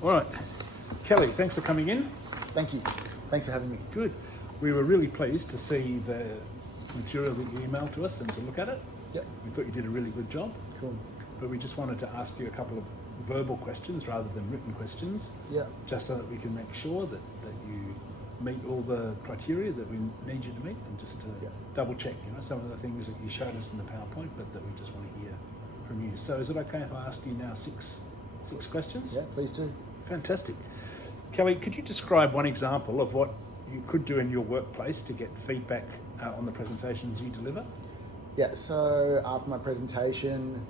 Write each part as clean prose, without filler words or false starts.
All right. Kelly, thanks for coming in. Thank you. Thanks for having me. Good. We were really pleased to see the material that you emailed to us and to look at it. Yep. We thought you did a really good job. Cool. But we just wanted to ask you a couple of verbal questions rather than written questions, Yeah. just so that we can make sure that you meet all the criteria that we need you to meet, and just to double check, some of the things that you showed us in the PowerPoint, but that we just want to hear from you. So is it okay if I ask you now six questions? Yeah, please do. Fantastic. Kelly, could you describe one example of what you could do in your workplace to get feedback on the presentations you deliver? Yeah, so after my presentation,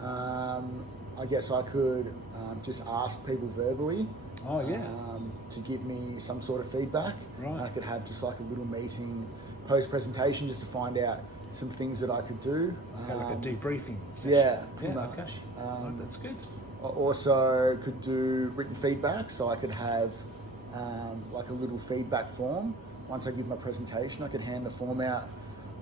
I guess I could just ask people verbally to give me some sort of feedback. Right. I could have just like a little meeting post-presentation just to find out some things that I could do. Okay, like a debriefing session. Yeah, pretty much. Okay. Right, that's good. I also could do written feedback, so I could have like a little feedback form. Once I give my presentation, I could hand the form out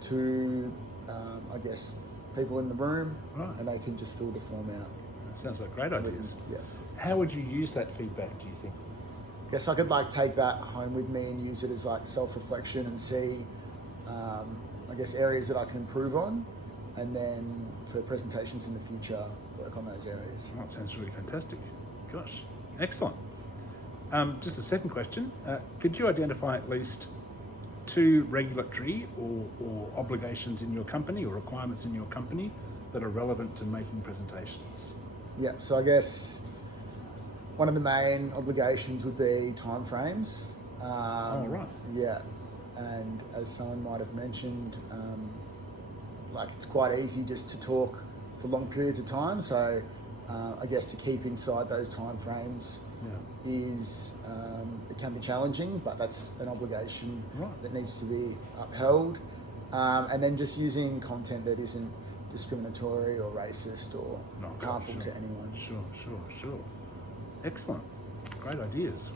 to, I guess, people in the room, right, and they can just fill the form out. That sounds like great ideas. Yeah. How would you use that feedback, do you think? Guess I could like take that home with me and use it as like self-reflection and see, I guess, areas that I can improve on, and then for presentations in the future, work on those areas. Oh, that sounds really fantastic. Gosh, excellent. Just a second question. Could you identify at least 2 regulatory or obligations in your company or requirements in your company that are relevant to making presentations? Yeah, so I guess one of the main obligations would be timeframes. Oh, right. Yeah, and as someone might have mentioned, like it's quite easy just to talk for long periods of time. So I guess to keep inside those timeframes is, it can be challenging, but that's an obligation that needs to be upheld. And then just using content that isn't discriminatory or racist or harmful to anyone. Sure. Excellent. Great ideas.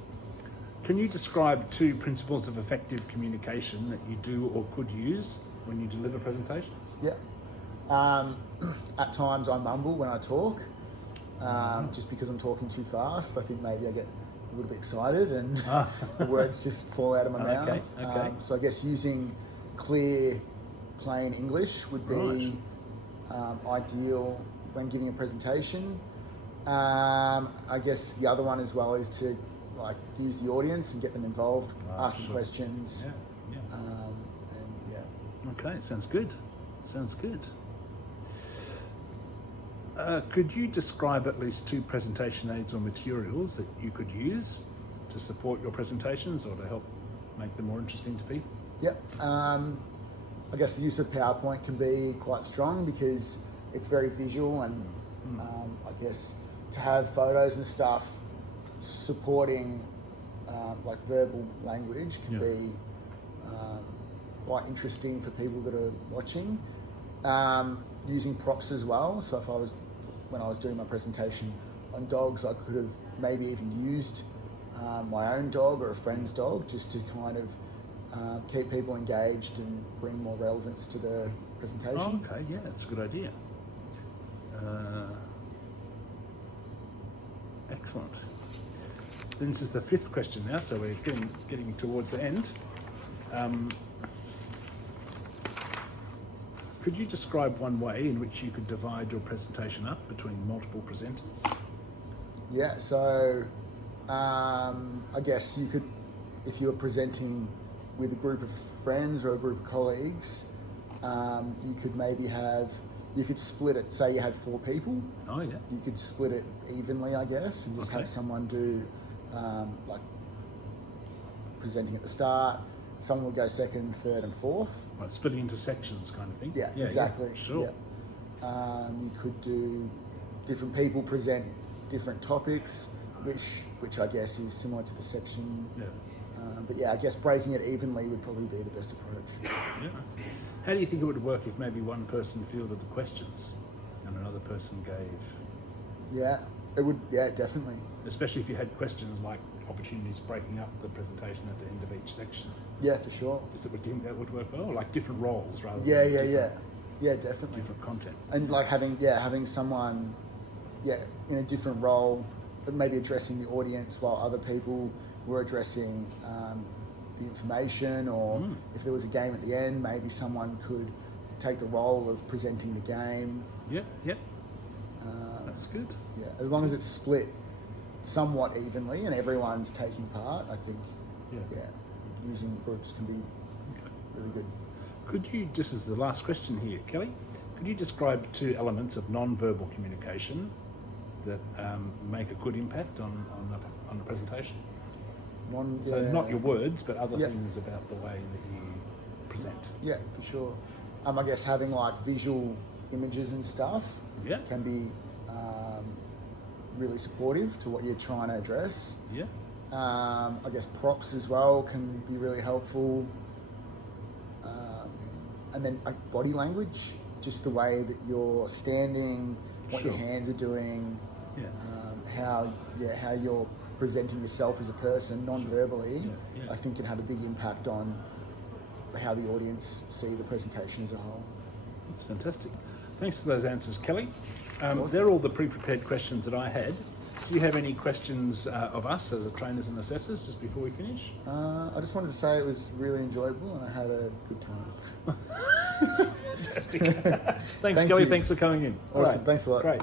Can you describe 2 principles of effective communication that you do or could use when you deliver presentations? Yeah. At times I mumble when I talk, just because I'm talking too fast. I think maybe I get a little bit excited and the words just fall out of my mouth. Okay. So I guess using clear, plain English would be ideal when giving a presentation. I guess the other one as well is to like use the audience and get them involved, ask them questions. Okay, sounds good. Could you describe at least 2 presentation aids or materials that you could use to support your presentations or to help make them more interesting to people? Yep. I guess the use of PowerPoint can be quite strong because it's very visual, and I guess to have photos and stuff supporting like verbal language can be quite interesting for people that are watching. Using props as well. So when I was doing my presentation on dogs, I could have maybe even used my own dog or a friend's dog just to kind of keep people engaged and bring more relevance to the presentation. Oh, okay, yeah, that's a good idea. Excellent. Then this is the 5th question now, so we're getting towards the end. Could you describe one way in which you could divide your presentation up between multiple presenters? Yeah, so I guess you could, if you were presenting with a group of friends or a group of colleagues, you could split it. Say you had 4 people. Oh yeah. You could split it evenly, I guess, and just have someone do like presenting at the start. Someone would go second, third, and fourth. Like splitting into sections, kind of thing. Yeah, exactly. Yeah, sure. Yeah. You could do different people present different topics, which I guess is similar to the section. Yeah. But yeah, I guess breaking it evenly would probably be the best approach. Yeah. How do you think it would work if maybe one person fielded the questions and another person gave? Yeah, it would. Yeah, definitely. Especially if you had questions like opportunities breaking up the presentation at the end of each section. Yeah, for sure. Is it, would you think that would work well? Like different roles rather than Yeah, definitely. different content. And like having someone in a different role maybe addressing the audience while other people were addressing the information, or if there was a game at the end, maybe someone could take the role of presenting the game. Yeah, yeah. That's good. Yeah, as long as it's split somewhat evenly and everyone's taking part, I think, using groups can be really good. Could you, just as the last question here, Kelly, could you describe 2 elements of non-verbal communication that make a good impact on the presentation? So not your words, but other things about the way that you present. Yeah, for sure. I guess having like visual images and stuff can be really supportive to what you're trying to address. Yeah. I guess props as well can be really helpful. And then body language, just the way that you're standing, what your hands are doing, how you're presenting yourself as a person non-verbally, I think can have a big impact on how the audience see the presentation as a whole. That's fantastic. Thanks for those answers, Kelly. Awesome. They're all the pre-prepared questions that I had. Do you have any questions of us as trainers and assessors just before we finish? I just wanted to say it was really enjoyable and I had a good time. Fantastic. Thanks, Kelly. You. Thanks for coming in. Awesome. Thanks a lot. Great.